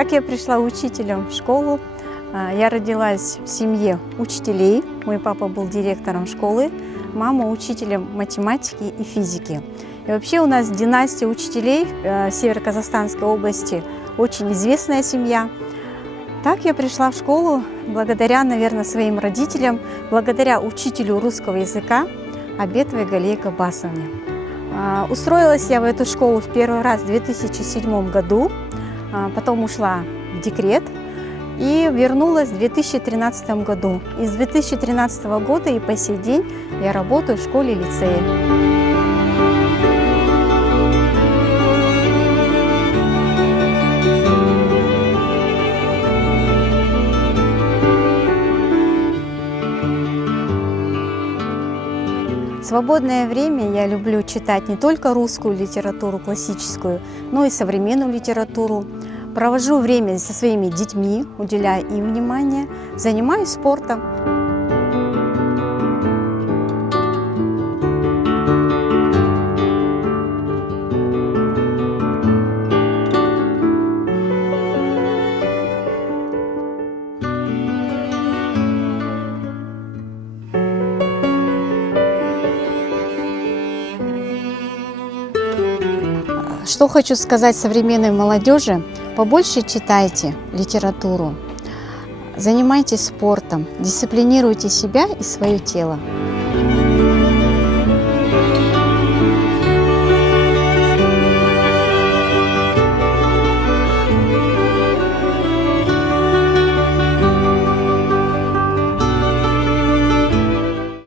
Как я пришла учителем в школу? Я родилась в семье учителей. Мой папа был директором школы, мама учителем математики и физики. И вообще у нас династия учителей в Северо-Казахстанской области очень известная семья. Так я пришла в школу благодаря, наверное, своим родителям, благодаря учителю русского языка Абетовой Галие Габбасовне. Устроилась я в эту школу в первый раз в 2007 году, потом ушла в декрет и вернулась в 2013 году. И с 2013 года и по сей день я работаю в школе-лицее. В свободное время я люблю читать не только русскую литературу классическую, но и современную литературу. Провожу время со своими детьми, уделяя им внимание, занимаюсь спортом. Что хочу сказать современной молодежи: побольше читайте литературу, занимайтесь спортом, дисциплинируйте себя и свое тело.